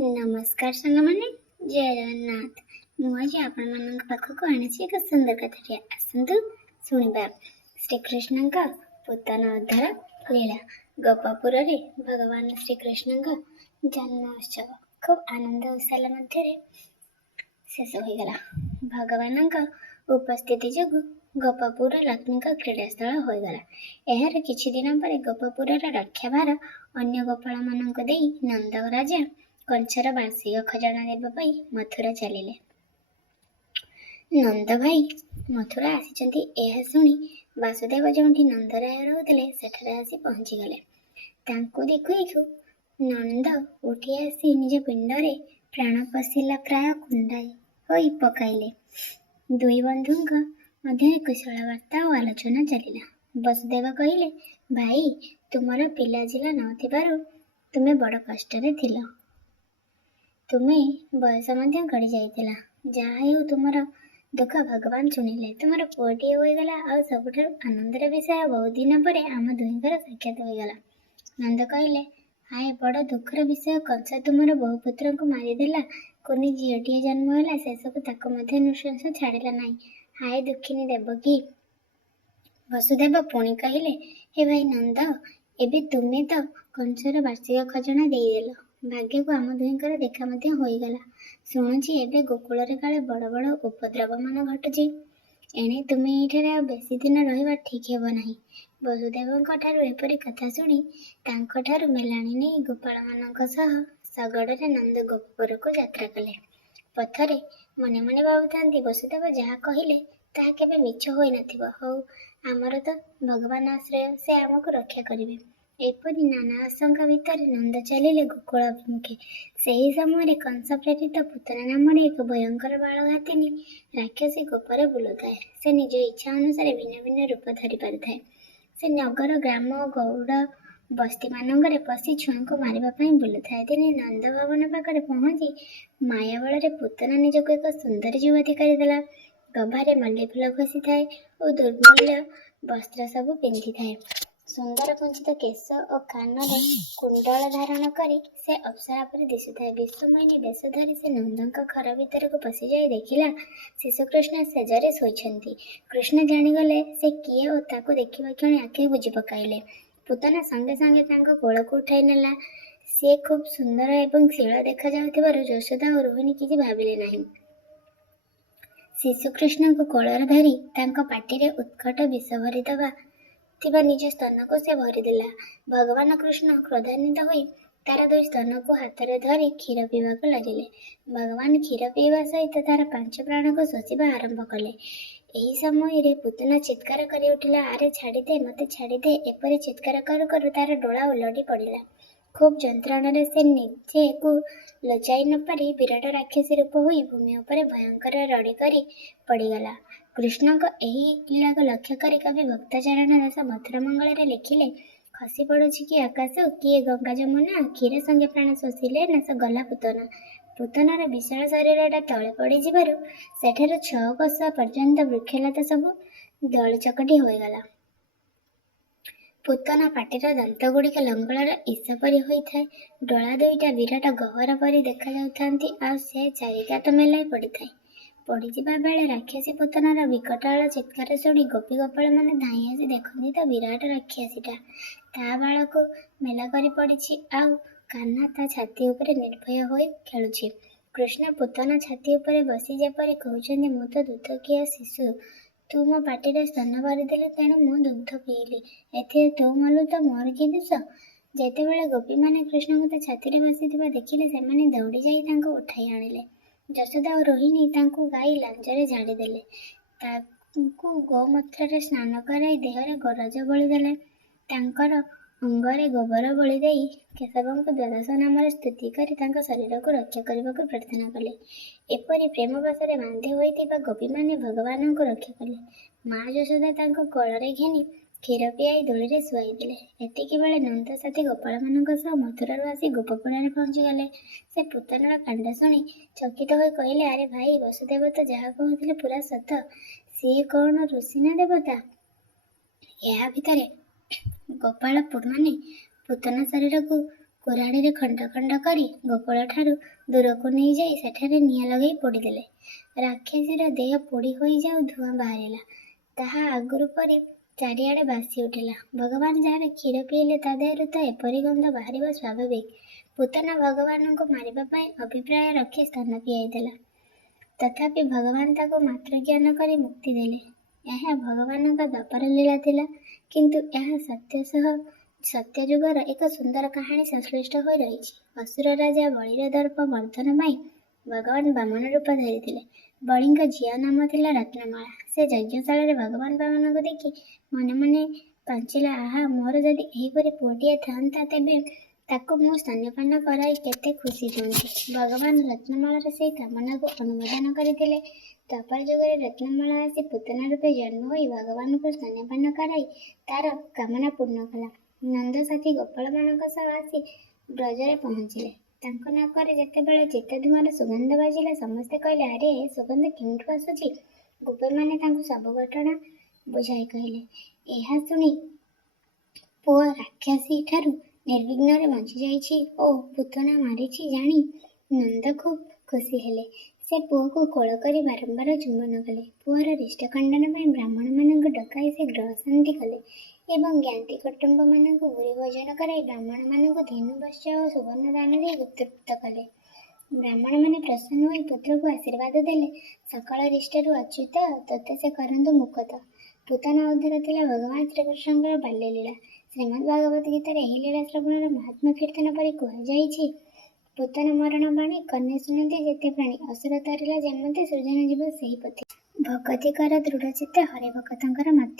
नमस्कार साଙ୍ଗमाने जय जगन्नाथ। ମୁଁ ଆଜି ଆପଣମାନଙ୍କ ପାଖକୁ ଆଣିଛି ଏକ ସୁନ୍ଦର କଥାଟିଏ। ଆସନ୍ତୁ ଶୁଣିବା। ଶ୍ରୀକୃଷ୍ଣଙ୍କ ପୂତନା ଉଦ୍ଧାର ଲୀଳା। ଗୋପପୁରରେ ଭଗବାନ ଶ୍ରୀକୃଷ୍ଣଙ୍କ ଜନ୍ମ ଉତ୍ସବ ଖୁବ୍ ଆନନ୍ଦ ଉତ୍ସାହ ମଧ୍ୟରେ ଶେଷ ହୋଇଗଲା। ଭଗବାନଙ୍କ ଉପସ୍ଥିତି ଯୋଗୁଁ ଗୋପପୁର ଲକ୍ଷ୍ମୀଙ୍କ କ୍ରୀଡ଼ାସ୍ଥଳ ହୋଇଗଲା। ଏହାର କିଛି ଦିନ ପରେ ଗୋପପୁରର ରକ୍ଷାଭାର ଅନ୍ୟ ଗୋପାଳମାନଙ୍କୁ ଦେଇ ନନ୍ଦ ରାଜା କଂସର ବାର୍ଷିକ ଖଜଣା ଦେବା ପାଇଁ ମଥୁରା ଚାଲିଲେ। ନନ୍ଦ ଭାଇ ମଥୁରା ଆସିଛନ୍ତି ଏହା ଶୁଣି ବାସୁଦେବ ଯେଉଁଠି ନନ୍ଦରାୟ ରହୁଥିଲେ ସେଠାରେ ଆସି ପହଞ୍ଚିଗଲେ। ତାଙ୍କୁ ଦେଖୁ ଦେଖୁ ନନ୍ଦ ଉଠି ଆସି ନିଜ ପିଣ୍ଡରେ ପ୍ରାଣ ପଶିଲା ପ୍ରାୟ କୁଣ୍ଡାଇ ହୋଇ ପକାଇଲେ। ଦୁଇ ବନ୍ଧୁଙ୍କ ମଧ୍ୟରେ କୁଶଳ ବାର୍ତ୍ତା ଓ ଆଲୋଚନା ଚାଲିଲା। ବସୁଦେବ କହିଲେ, ଭାଇ, ତୁମର ପିଲାଝିଲା ନଥିବାରୁ ତୁମେ ବଡ଼ କଷ୍ଟରେ ଥିଲ। ତୁମେ ବୟସ ମଧ୍ୟ ଗଡ଼ି ଯାଇଥିଲା। ଯାହା ହେଉ ତୁମର ଦୁଃଖ ଭଗବାନ ଶୁଣିଲେ। ତୁମର ପୁଅଟିଏ ହୋଇଗଲା। ଆଉ ସବୁଠାରୁ ଆନନ୍ଦର ବିଷୟ, ବହୁତ ଦିନ ପରେ ଆମ ଦୁହିଁଙ୍କର ସାକ୍ଷାତ ହୋଇଗଲା। ନନ୍ଦ କହିଲେ, ହାୟ, ବଡ଼ ଦୁଃଖର ବିଷୟ। କଂସ ତୁମର ବହୁ ପୁତ୍ରଙ୍କୁ ମାରିଦେଲା। କୁନି ଝିଅଟିଏ ଜନ୍ମ ହେଲା, ଶେଷକୁ ତାକୁ ମଧ୍ୟ ନୃଶଂସ ଛାଡ଼ିଲା ନାହିଁ। ହାୟ ଦୁଃଖିନୀ ଦେବକୀ। ବସୁଦେବ ପୁଣି କହିଲେ, ହେ ଭାଇ ନନ୍ଦ, ଏବେ ତୁମେ ତ କଂସର ବାର୍ଷିକ ଖଜଣା ଦେଇଦେଲ। ଭାଗ୍ୟକୁ ଆମ ଦୁହିଁଙ୍କର ଦେଖା ମଧ୍ୟ ହୋଇଗଲା। ଶୁଣୁଛି ଏବେ ଗୋକୁଳରେ କାଳେ ବଡ଼ ବଡ଼ ଉପଦ୍ରବମାନ ଘଟୁଛି। ଏଣେ ତୁମେ ଏଇଠାରେ ଆଉ ବେଶୀ ଦିନ ରହିବା ଠିକ୍ ହେବ ନାହିଁ। ବସୁଦେବଙ୍କ ଠାରୁ ଏପରି କଥା ଶୁଣି ତାଙ୍କଠାରୁ ମେଲାଣି ନେଇ ଗୋପାଳମାନଙ୍କ ସହ ଶଗଡ଼ରେ ନନ୍ଦ ଗୋପପୁରକୁ ଯାତ୍ରା କଲେ। ପଥରେ ମନେ ମନେ ଭାବୁଥାନ୍ତି, ବସୁଦେବ ଯାହା କହିଲେ ତାହା କେବେ ମିଛ ହୋଇନଥିବ। ହଉ, ଆମର ତ ଭଗବାନ ଆଶ୍ରୟ, ସେ ଆମକୁ ରକ୍ଷା କରିବେ। ଏପରି ନାନା ଆଶଙ୍କା ଭିତରେ ନନ୍ଦ ଚାଲିଲେ ଗୋକୁଳ ଅଭିମୁଖେ। ସେହି ସମୟରେ କଂସ ପ୍ରେରିତ ପୂତନା ନାମରେ ଏକ ଭୟଙ୍କର ବାଳଘାତିନୀ ରାକ୍ଷସୀ ଗୋପରେ ବୁଲୁଥାଏ। ସେ ନିଜ ଇଚ୍ଛା ଅନୁସାରେ ଭିନ୍ନ ଭିନ୍ନ ରୂପ ଧରି ପାରୁଥାଏ। ସେ ନଗର, ଗ୍ରାମ ଓ ଗୌଡ଼ ବସ୍ତିମାନଙ୍କରେ ପଶି ଛୁଆଙ୍କୁ ମାରିବା ପାଇଁ ବୁଲୁଥାଏ। ଦିନେ ନନ୍ଦ ଭବନ ପାଖରେ ପହଞ୍ଚି ମାୟା ବଳରେ ପୂତନା ନିଜକୁ ଏକ ସୁନ୍ଦରୀ ଯୁବତୀ କରିଦେଲା। ଗଭାରେ ମଲ୍ଲୀ ଫୁଲ ଖୋସିଥାଏ ଓ ଦୁର୍ମୂଲ୍ୟ ବସ୍ତ୍ର ସବୁ ପିନ୍ଧିଥାଏ। ସୁନ୍ଦର କୁଞ୍ଚିତ କେଶ ଓ କାନରେ କୁଣ୍ଡଳ ଧାରଣ କରି ସେ ଅପ୍ସରା ପରି ଦିଶୁଥାଏ। ବିଶ୍ୱମୋହିନୀ ବେଶ ଧରି ସେ ନନ୍ଦଙ୍କ ଘର ଭିତରକୁ ପଶିଯାଇ ଦେଖିଲା ଶିଶୁକୃଷ୍ଣ ଶେଯରେ ଶୋଇଛନ୍ତି। କୃଷ୍ଣ ଜାଣିଗଲେ ସେ କିଏ ଓ ତାକୁ ଦେଖିବା କ୍ଷଣି ଆଖି ବୁଜି ପକାଇଲେ। ପୂତନା ସଙ୍ଗେ ସଙ୍ଗେ ତାଙ୍କ କୋଳକୁ ଉଠାଇ ନେଲା। ସିଏ ଖୁବ୍ ସୁନ୍ଦର ଏବଂ ଶୀଳ ଦେଖାଯାଉଥିବାରୁ ଯଶୋଦା ଓ ରୋହିଣୀ କିଛି ଭାବିଲେ ନାହିଁ। ଶିଶୁକୃଷ୍ଣଙ୍କୁ କୋଳରେ ଧରି ତାଙ୍କ ପାଟିରେ ଉତ୍କଟ ବିଷ ଭରିଥିବା ନିଜ ସ୍ତନକୁ ସେ ଭରିଦେଲା। ଭଗବାନ କୃଷ୍ଣ କ୍ରୋଧାନ୍ୱିତ ହୋଇ ତାର ଦୁଇ ସ୍ତନକୁ ହାତରେ ଧରି କ୍ଷୀର ପିଇବାକୁ ଲାଗିଲେ। ଭଗବାନ କ୍ଷୀର ପିଇବା ସହିତ ତାର 5 ପ୍ରାଣକୁ ଶୋଷିବା ଆରମ୍ଭ କଲେ। ଏହି ସମୟରେ ପୂତନା ଚିତ୍କାର କରି ଉଠିଲା, ଆରେ ଛାଡ଼ିଦେ, ମୋତେ ଛାଡ଼ିଦେ। ଏପରି ଚିତ୍କାର କରୁ କରୁ ତାର ଡୋଳା ଓଲଟି ପଡ଼ିଲା। ଖୁବ୍ ଯନ୍ତ୍ରଣାରେ ସେ ନିଜେକୁ ଲଜାଇ ନ ପାରି ବିରାଟ ରାକ୍ଷସୀ ରୂପ ହୋଇ ଭୂମି ଉପରେ ଭୟଙ୍କର ରଡ଼ି କରି ପଡ଼ିଗଲା। କୃଷ୍ଣଙ୍କ ଏହି ଲୀଳାକୁ ଲକ୍ଷ୍ୟ କରି କବି ଭକ୍ତଚରଣ ଦାସ ମଥୁରା ମଙ୍ଗଳରେ ଲେଖିଲେ, ଖସି ପଡ଼ୁଛି କି ଆକାଶ, କିଏ ଗଙ୍ଗା ଯମୁନା, କ୍ଷୀର ସଙ୍ଗେ ପ୍ରାଣ ଶୋଷିଲେ ନାଶ ଗଲା ପୂତନା। ପୂତନାର ବିଶାଳ ଶରୀରଟା ତଳେ ପଡ଼ିଯିବାରୁ ସେଠାରୁ 6 କୋଶ ପର୍ଯ୍ୟନ୍ତ ବୃକ୍ଷଲତା ସବୁ ଦଳି ଚକଟି ହୋଇଗଲା। ପୂତନା ପାଟିର ଦାନ୍ତଗୁଡ଼ିକ ଲଙ୍ଗଳର ଇସ ପରି ହୋଇଥାଏ। ଡୋଳା ଦୁଇଟା ବିରାଟ ଗହ୍ୱର ପରି ଦେଖାଯାଉଥାନ୍ତି ଆଉ ସେ ଚାରିକାତ ମେଲାଇ ପଡ଼ିଥାଏ। ପଡ଼ିଯିବା ବେଳେ ରାକ୍ଷସୀ ପୂତନାର ବିକଟାଳ ଚିତ୍କାର ଶୁଣି ଗୋପୀ ଗୋପାଳମାନେ ଧାଇଁ ଆସି ଦେଖନ୍ତି ତ ବିରାଟ ରାକ୍ଷସୀଟା ତା ବାଳକୁ ମେଲା କରି ପଡ଼ିଛି, ଆଉ କାହ୍ନା ତା ଛାତି ଉପରେ ନିର୍ଭୟ ହୋଇ ଖେଳୁଛି। କୃଷ୍ଣ ପୂତନା ଛାତି ଉପରେ ବସି ଯେପରି କହୁଛନ୍ତି, ମୁଁ ତ ଦୁଗ୍ଧଖିଆ ଶିଶୁ, ତୁ ମୋ ପାଟିରେ ସ୍ତନ ଭରିଦେଲୁ, ତେଣୁ ମୁଁ ଦୁଗ୍ଧ ପିଇଲି। ଏଥିରେ ତୁ ମଲୁ ତ ମୋର କି ଦୋଷ? ଯେତେବେଳେ ଗୋପୀମାନେ କୃଷ୍ଣଙ୍କୁ ତା ଛାତିରେ ବସିଥିବା ଦେଖିଲେ, ସେମାନେ ଦୌଡ଼ି ଯାଇ ତାଙ୍କୁ ଉଠାଇ ଆଣିଲେ। ଯଶୋଦା ଓ ରୋହିଣୀ ତାଙ୍କୁ ଗାଈ ଲାଞ୍ଜରେ ଝାଡ଼ିଦେଲେ। ତାଙ୍କୁ ଗୋମୂତ୍ରରେ ସ୍ନାନ କରାଇ ଦେହରେ ରଜ ବୋଳି ଦେଲେ। ତାଙ୍କର ଅଙ୍ଗରେ ଗୋବର ବୋଳି ଦେଇ କେଶବଙ୍କୁ ଦ୍ୱାଦଶ ନାମରେ ସ୍ତୁତି କରି ତାଙ୍କ ଶରୀରକୁ ରକ୍ଷା କରିବାକୁ ପ୍ରାର୍ଥନା କଲେ। ଏପରି ପ୍ରେମ ବଶରେ ବାନ୍ଧି ହୋଇଥିବା ଗୋପୀମାନେ ଭଗବାନଙ୍କୁ ରକ୍ଷା କଲେ। ମା ଯଶୋଦା ତାଙ୍କୁ କୋଳରେ ଘେନି କ୍ଷୀର ପିଆଇ ଦୋଳିରେ ଶୁଆଇ ଦେଲେ। ଏତିକିବେଳେ ନନ୍ଦ ସାଥୀ ଗୋପାଳମାନଙ୍କ ସହ ମଥୁରାରୁ ଆସି ଗୋପପୁରରେ ପହଞ୍ଚିଗଲେ। ସେ ପୂତନାର କାଣ୍ଡ ଶୁଣି ଚକିତ ହୋଇ କହିଲେ, ଆରେ ଭାଇ, ବସୁଦେବ ତ ଯାହା କହୁଥିଲେ ପୁରା ସତ। ସିଏ କଣ ଋଷି ନା ଦେବତା? ଏହା ଭିତରେ ଗୋପାଳମାନେ ପୂତନା ଶରୀରକୁ କୁରାଢ଼ୀରେ ଖଣ୍ଡ ଖଣ୍ଡ କରି ଗୋକୁଳଠାରୁ ଦୂରକୁ ନେଇଯାଇ ସେଠାରେ ନିଆଁ ଲଗାଇ ପୋଡ଼ିଦେଲେ। ରାକ୍ଷସୀର ଦେହ ପୋଡ଼ି ହୋଇଯାଉ ଧୂଆଁ ବାହାରିଲା। ତାହା ଆଗରୁ ପରି ଚାରିଆଡ଼େ ବାସି ଉଠିଲା। ଭଗବାନ ଯାହାର କ୍ଷୀର ପିଇଲେ ତା ଦେହରୁ ତ ଏପରି ଗନ୍ଧ ବାହାରିବା ସ୍ୱାଭାବିକ। ପୂତନା ଭଗବାନଙ୍କୁ ମାରିବା ପାଇଁ ଅଭିପ୍ରାୟ ରଖି ସ୍ତନ ପିଆଇଦେଲା। ତଥାପି ଭଗବାନ ତାକୁ ମାତୃଜ୍ଞାନ କରି ମୁକ୍ତି ଦେଲେ। ଏହା ଭଗବାନଙ୍କ ଦ୍ୱାପର ଲୀଳା ଥିଲା, କିନ୍ତୁ ଏହା ସତ୍ୟ ଯୁଗର ଏକ ସୁନ୍ଦର କାହାଣୀ ସଂଶ୍ଳିଷ୍ଟ ହୋଇ ରହିଛି। ଅସୁର ରାଜା ବଳିର ଦର୍ପ ମର୍ଦ୍ଦନ ପାଇଁ ଭଗବାନ ବାମନ ରୂପ ଧରିଥିଲେ। ବଳିଙ୍କ ଝିଅ ନାମ ଥିଲା ରତ୍ନମାଳା। ସେ ଯଜ୍ଞଶାଳାରେ ଭଗବାନ ବାମନଙ୍କୁ ଦେଖି ମନେ ମନେ ପାଞ୍ଚିଲା, ଆହା, ମୋର ଯଦି ଏହିପରି ପୁଅଟିଏ ଥାନ୍ତା, ତେବେ ତାକୁ ମୁଁ ସ୍ତନ୍ୟପାନ କରାଇ କେତେ ଖୁସି ହୁଅନ୍ତି। ଭଗବାନ ରତ୍ନମାଳାର ସେହି କାମନାକୁ ଅନୁମୋଦନ କରିଥିଲେ। ଦ୍ୱାପର ଯୁଗରେ ରତ୍ନମାଳା ଆସି ପୂତନା ରୂପେ ଜନ୍ମ ହୋଇ ଭଗବାନଙ୍କୁ ସ୍ତନ୍ୟପାନ କରାଇ ତାର କାମନା ପୂର୍ଣ୍ଣ କଲା। ନନ୍ଦ ସାଥୀ ଗୋପାଳମାନଙ୍କ ସହ ଆସି ବ୍ରଜରେ ପହଞ୍ଚିଲେ। ତାଙ୍କ ନାକରେ ଯେତେବେଳେ ଚିତାଧୂଆଁର ସୁଗନ୍ଧ ବାଜିଲା, ସମସ୍ତେ କହିଲେ, ଆରେ, ଏ ସୁଗନ୍ଧ କେଉଁଠୁ ଆସୁଛି? ଗୋପୀମାନେ ତାଙ୍କୁ ସବୁ ଘଟଣା ବୁଝାଇ କହିଲେ। ଏହା ଶୁଣି ପୁଅ ରାକ୍ଷସୀ ଠାରୁ ନିର୍ବିଘ୍ନରେ ବଞ୍ଚିଯାଇଛି ଓ ପୂତନା ମାରିଛି ଜାଣି ନନ୍ଦ ଖୁବ୍ ଖୁସି ହେଲେ। ସେ ପୁଅକୁ କୋଳ କରି ବାରମ୍ବାର ଚୁମ୍ବନ କଲେ। ପୁଅର ରିଷ୍ଟ ଖଣ୍ଡନ ପାଇଁ ବ୍ରାହ୍ମଣମାନଙ୍କୁ ଡକାଇ ସେ ଗ୍ରହ ଶାନ୍ତି କଲେ ଏବଂ ଜ୍ଞାତି କୁଟୁମ୍ବମାନଙ୍କୁ ଭୂରି ଭୋଜନ କରାଇ ବ୍ରାହ୍ମଣମାନଙ୍କୁ ଧେନୁ ବତ୍ସ ଓ ସୁବର୍ଣ୍ଣ ଦାନ ଦେଇ ତୃପ୍ତ କଲେ। ବ୍ରାହ୍ମଣମାନେ ପ୍ରସନ୍ନ ହୋଇ ପୁତ୍ରକୁ ଆଶୀର୍ବାଦ ଦେଲେ, ସକଳ ରିଷ୍ଟରୁ ଅଚ୍ୟୁତ ତୋତେ ସେ କରନ୍ତୁ ମୁକ୍ତ। ପୂତନା ଉଦ୍ଧାର ଥିଲା ଭଗବାନ ଶ୍ରୀକୃଷ୍ଣଙ୍କର ବାଲ୍ୟଲୀଳା। ଶ୍ରୀମଦ୍ ଭାଗବତ ଗୀତାରେ ଏହି ଲୀଳା ଶ୍ରବଣର ମାହାତ୍ମ୍ୟ କୀର୍ତ୍ତନ ପରି କୁହାଯାଇଛି। ପୂତନା ମରଣ ବାଣୀ କନ୍ୟା ଶୁଣନ୍ତି ଯେତେ ପ୍ରାଣୀ, ଅସୁର ତରିଲା ଯେମତେ ସୃଜନ ଜୀବ ସେହି ପଥି। ଭଗତି କର ଦୃଢ଼ ଚିତ୍ତେ, ହରି ଭକତଙ୍କର ମତେ।